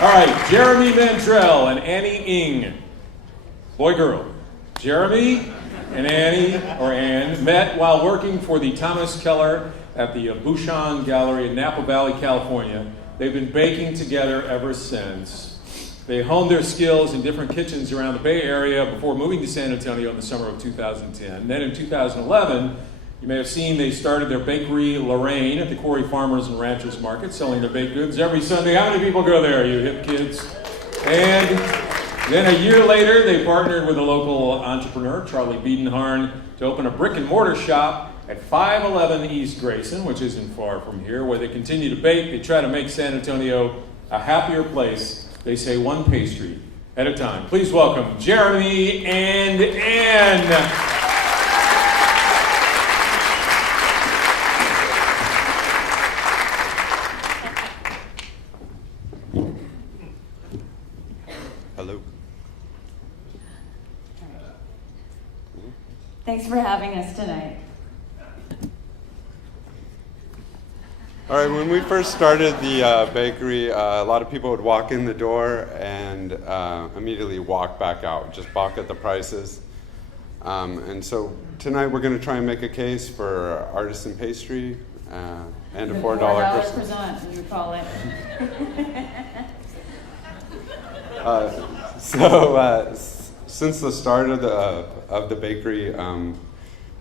All right, Jeremy Mandrell and Annie Ng, boy-girl. Jeremy and Anne, met while working for the Thomas Keller at the Bouchon Gallery in Napa Valley, California. They've been baking together ever since. They honed their skills in different kitchens around the Bay Area before moving to San Antonio in the summer of 2010. Then in 2011, you may have seen they started their bakery, Lorraine, at the Quarry Farmers and Ranchers Market, selling their baked goods every Sunday. How many people go there, you hip kids? And then a year later, they partnered with a local entrepreneur, Charlie Biedenharn, to open a brick and mortar shop at 511 East Grayson, which isn't far from here, where they continue to bake. They try to make San Antonio a happier place. They say one pastry at a time. Please welcome Jeremy and Anne. Hello. Thanks for having us tonight. All right, when we first started the bakery, a lot of people would walk in the door and immediately walk back out, just balk at the prices. And so tonight we're going to try and make a case for artisan pastry and a $4 croissant, you call it. Since the start of the bakery,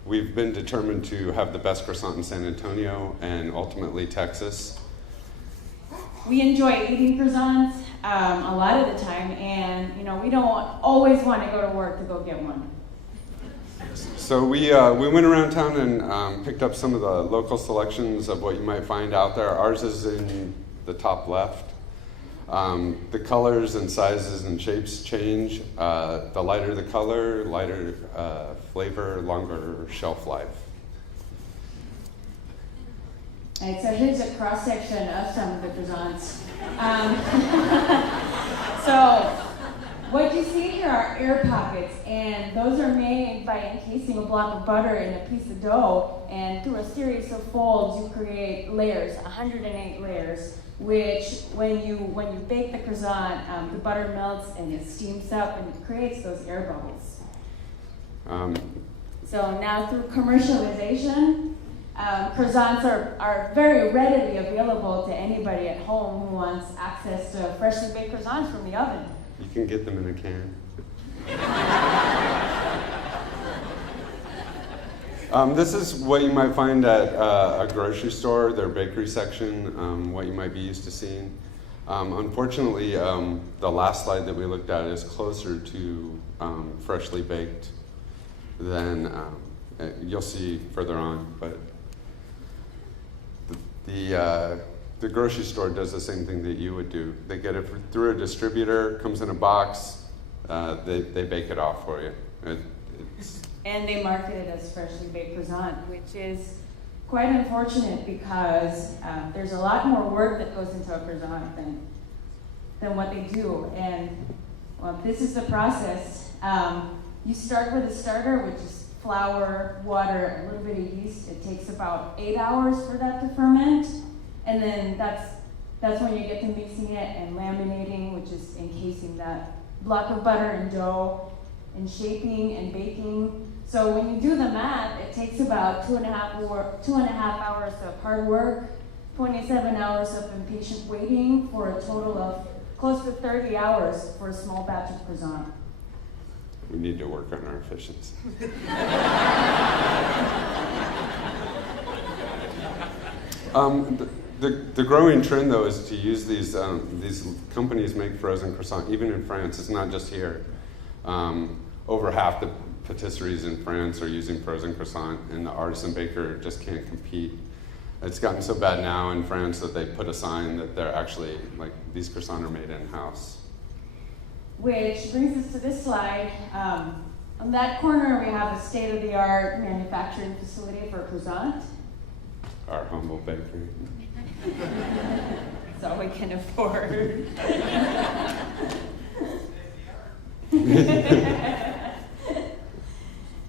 we've been determined to have the best croissant in San Antonio and ultimately Texas. We enjoy eating croissants a lot of the time, and we don't always want to go to work to go get one. So we went around town and picked up some of the local selections of what you might find out there. Ours is in the top left. The colors and sizes and shapes change. The lighter the color, lighter flavor, longer shelf life. All right, so here's a cross-section of some of the croissants. So what you see here are air pockets, and those are made by encasing a block of butter in a piece of dough, and through a series of folds you create layers, 108 layers, which when you bake the croissant, the butter melts and it steams up and it creates those air bubbles. So now through commercialization, croissants are very readily available to anybody at home who wants access to freshly baked croissants from the oven. You can get them in a can. This is what you might find at a grocery store, their bakery section, what you might be used to seeing. Unfortunately, the last slide that we looked at is closer to freshly baked than you'll see further on. But the grocery store does the same thing that you would do. They get it through a distributor, comes in a box, they bake it off for you. And they market it as freshly baked croissant, which is quite unfortunate because there's a lot more work that goes into a croissant than what they do. And well, this is the process. You start with a starter, which is flour, water, a little bit of yeast. It takes about 8 hours for that to ferment. And then that's when you get to mixing it and laminating, which is encasing that block of butter and dough, and shaping and baking. So when you do the math, it takes about 2.5 hours of hard work, 27 hours of impatient waiting for a total of close to 30 hours for a small batch of croissant. We need to work on our efficiency. The growing trend, though, is to use these companies make frozen croissant, even in France. It's not just here. Over half the patisseries in France are using frozen croissant, and the artisan baker just can't compete. It's gotten so bad now in France that they put a sign that they're actually, like, these croissants are made in-house. Which brings us to this slide. On that corner, we have a state-of-the-art manufacturing facility for croissant. Our humble bakery. That's all we can afford.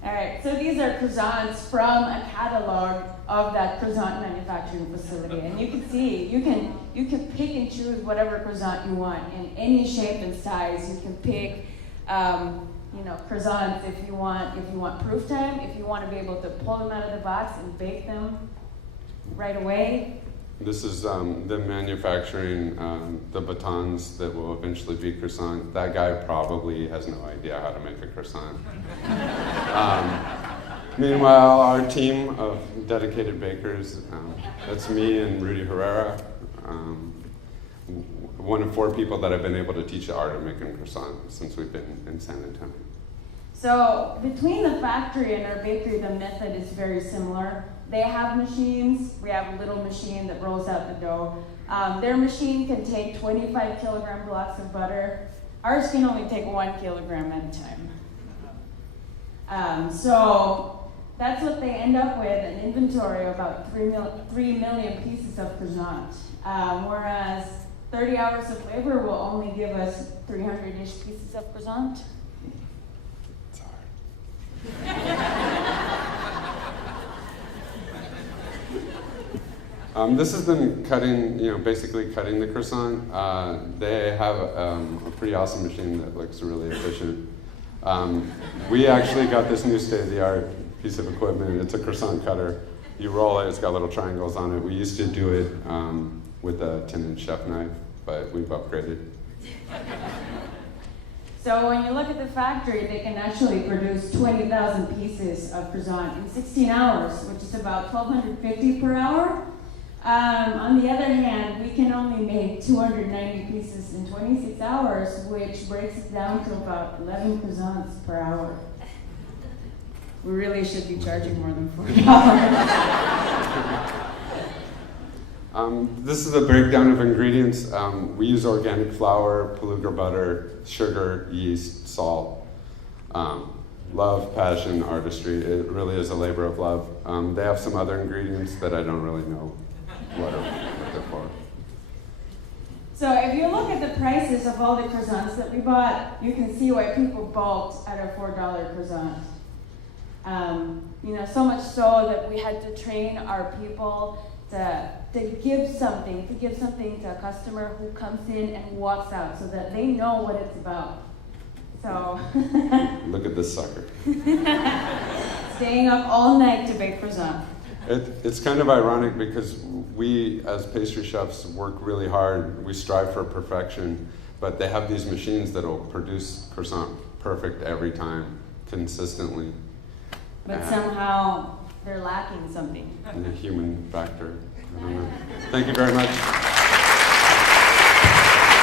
All right, so these are croissants from a catalog of that croissant manufacturing facility. And you can see, you can pick and choose whatever croissant you want in any shape and size. You can pick, croissants if you want proof time, if you want to be able to pull them out of the box and bake them right away. This is them manufacturing the batons that will eventually be croissant. That guy probably has no idea how to make a croissant. Meanwhile, our team of dedicated bakers, that's me and Rudy Herrera, one of 4 people that I've been able to teach the art of making croissant since we've been in San Antonio. So between the factory and our bakery, the method is very similar. They have machines. We have a little machine that rolls out the dough. Their machine can take 25 kilogram blocks of butter. Ours can only take 1 kilogram at a time. So that's what they end up with, an inventory of about 3 million pieces of croissant. Whereas 30 hours of labor will only give us 300-ish pieces of croissant. It's hard. This has been cutting, basically cutting the croissant. They have a pretty awesome machine that looks really efficient. We actually got this new state-of-the-art piece of equipment. It's a croissant cutter. You roll it, it's got little triangles on it. We used to do it with a 10-inch chef knife, but we've upgraded. So when you look at the factory, they can actually produce 20,000 pieces of croissant in 16 hours, which is about $1,250 per hour. On the other hand, we can only make 290 pieces in 26 hours, which breaks it down to about 11 croissants per hour. We really should be charging more than $4. This is a breakdown of ingredients. We use organic flour, Peluga butter, sugar, yeast, salt. Love, passion, artistry. It really is a labor of love. They have some other ingredients that I don't really know what they're for. So if you look at the prices of all the croissants that we bought, you can see why people balked at our $4 croissant. So much so that we had to train our people to give something to a customer who comes in and walks out so that they know what it's about. So Look at this sucker. Staying up all night to bake croissant. It's kind of ironic because we, as pastry chefs, work really hard. We strive for perfection, but they have these machines that will produce croissant perfect every time, consistently. But somehow they're lacking something. The human factor. I don't know. Thank you very much.